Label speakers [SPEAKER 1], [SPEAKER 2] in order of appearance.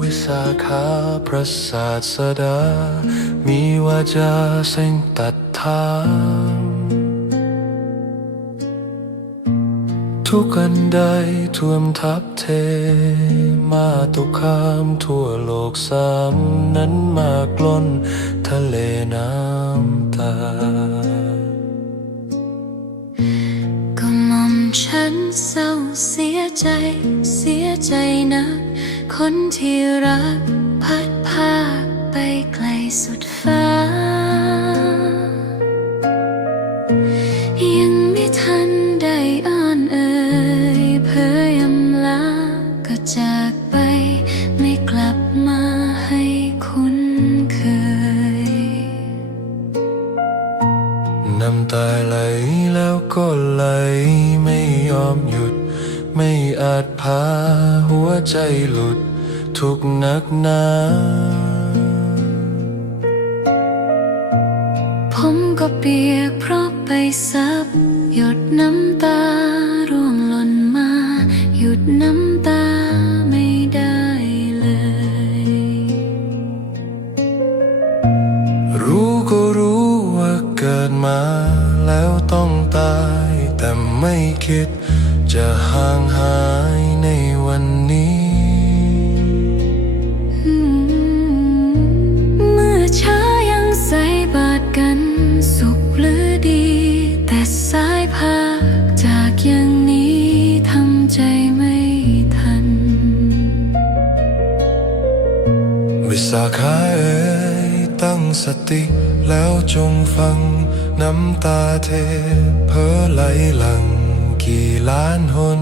[SPEAKER 1] วิสาขาพระศาสดา มีวาจาเส้นตัดทางทุกอันใดท่วมทับเท มาตุคามทั่วโลกสามนั้นมากล้นทะเลน้ำตา
[SPEAKER 2] ก็มอมฉันเศร้าเสียใจเสีย ใจนะคนที่รัก พัดพาไปไกลสุดฟ้า ยังไม่ทันได้อ่อนเอ่ยเผยอำลาก็จากไปไม่กลับมาให้คุ้นเคย
[SPEAKER 1] น้ำตาไหลแล้วก็ไหลไม่ยอมหยุด ไม่อาจพาหัวใจหลุดทุกนักหนา
[SPEAKER 2] ผมก็เปียกเพราะไปซับ หยดน้ำตาร่วงหล่นมา หยุดน้ำตาไม่ได้เลย
[SPEAKER 1] รู้ก็รู้ว่าเกิดมาแล้วต้องตาย แต่ไม่คิด จะห่างหายในวันนี้
[SPEAKER 2] เมื่อช้ายังใส่บาทกัน สุขหรือดี แต่สายพากจากอย่างนี้ทำใจไม่ทัน
[SPEAKER 1] วิสาขาเอ๋ยตั้งสติแล้วจงฟัง น้ำตาเทเพ้อไหลหล ล้านหน